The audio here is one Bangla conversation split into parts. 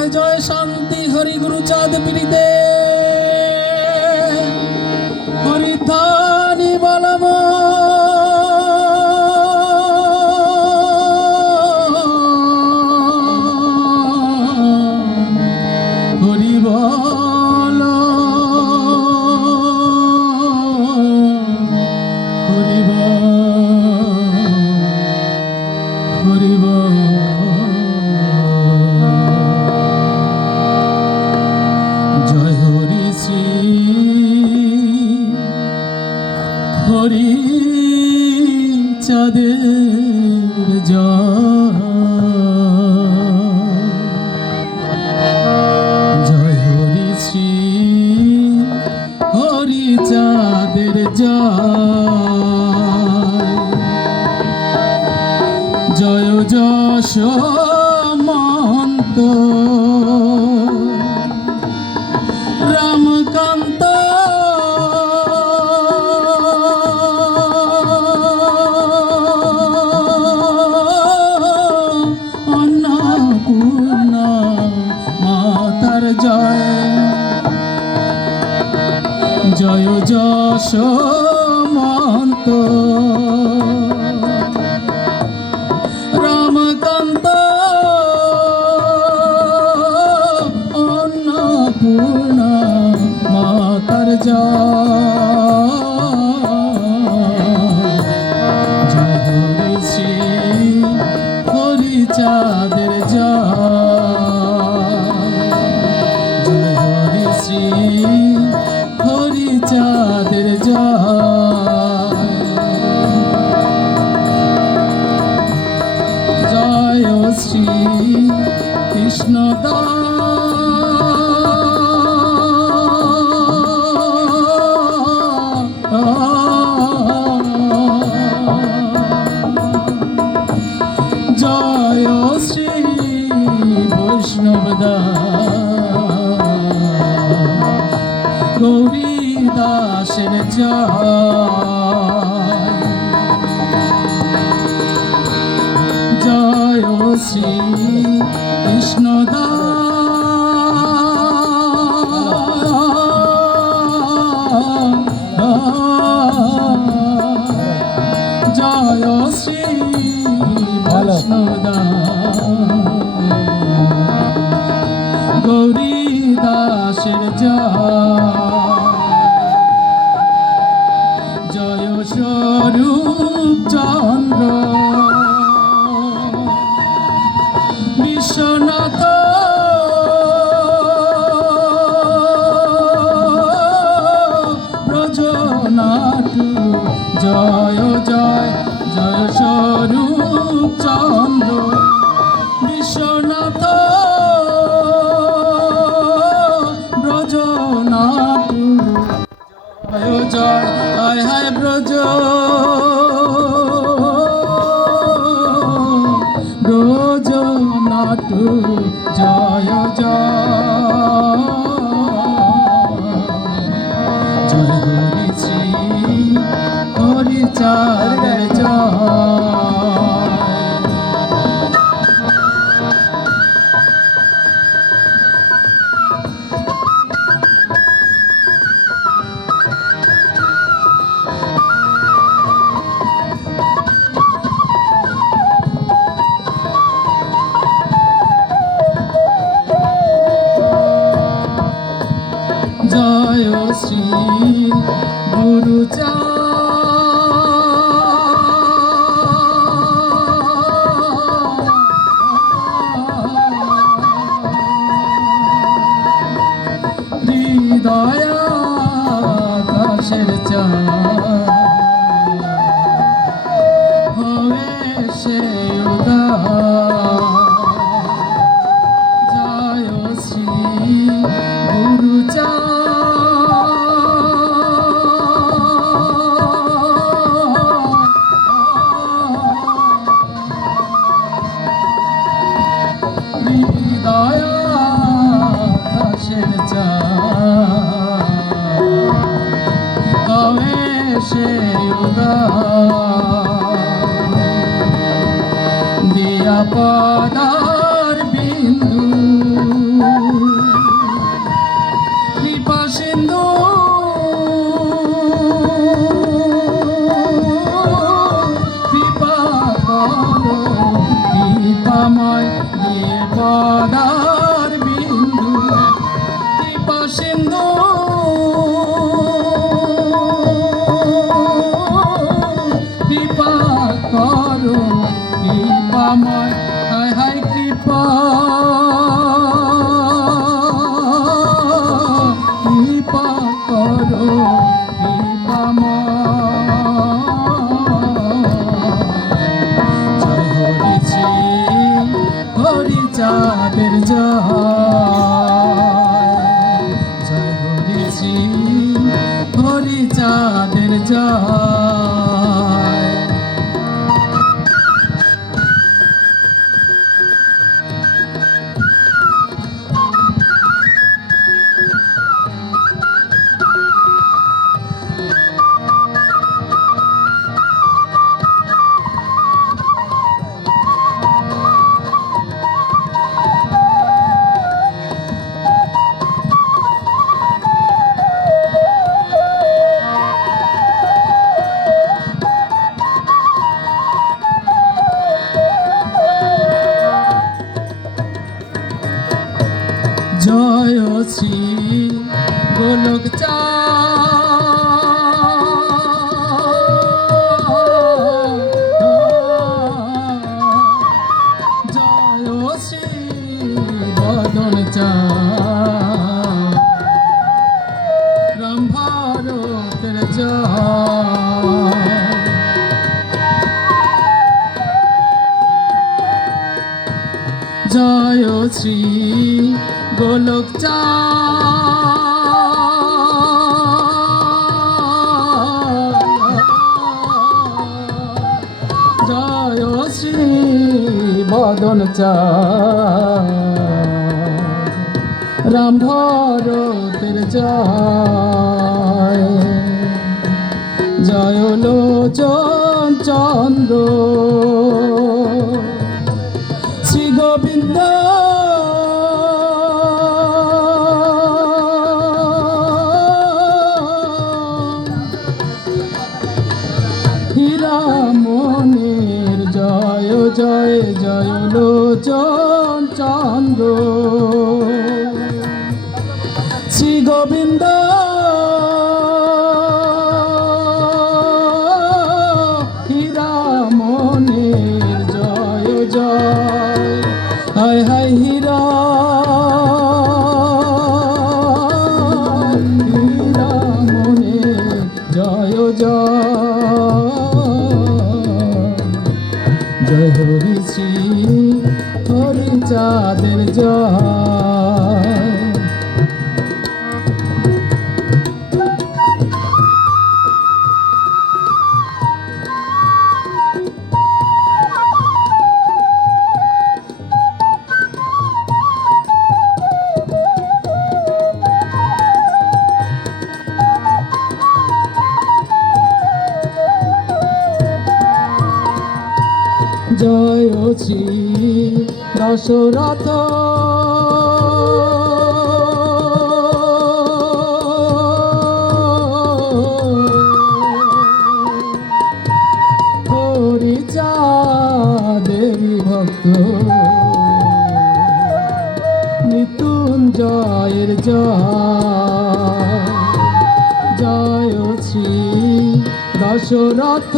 জয় জয় শান্তি হরি গুরু চাঁদ পিড়িতে। সমন্ত রামকান্ত। অন্নপূর্ণ মাতার জয়। জয় যশোর। চাঁদের জয় হরি শ্রী হরি চাঁদের জয় জয় শ্রী কৃষ্ণদা দাসের জয়। স্বরূপ চন্দ্র। হৃদয় কাশের চা বদন রাম ভরতের জয় জয় লোচন চন্দ্র। শ্রী গোবিন্দ দশরথ। পরিচা দেবী ভক্ত। জয়ের জয়। জয় দশরথ।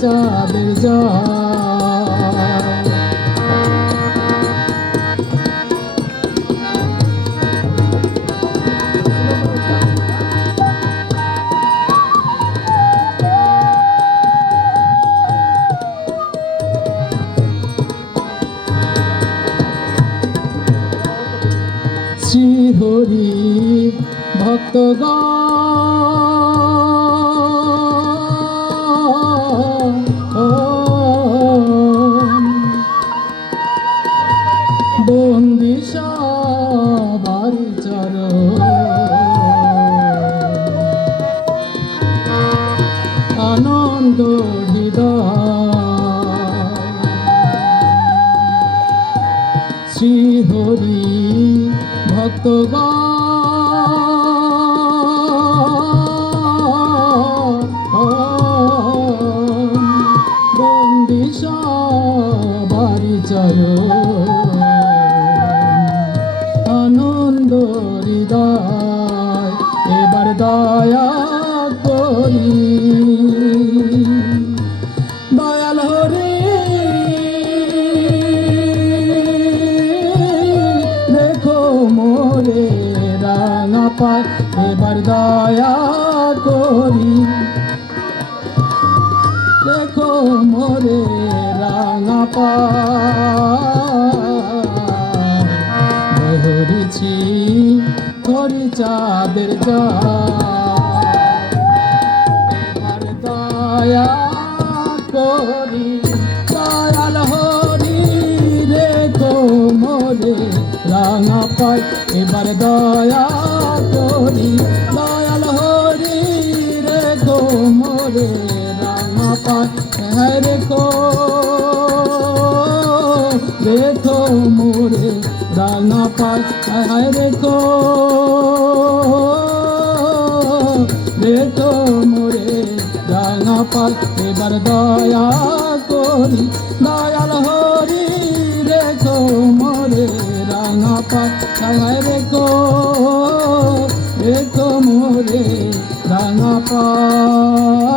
চাঁদের জয় শ্রী ভক্তগণ। বন্দিশারি চর আনন্দ হৃদয় এবার দয়া আর দয়া করি, দয়াল হরি রে গো মোরে রাঙা পাই এবার দয়া করি, দয়াল হরি রে গো রাঙা পাই হরে হরে গো মোরে রাঙা পাল, এবার দয়া করি, দয়াল হরি রেখো মোরে রাঙা পাল পাই রেখো রেখো মোরে রাঙা পাই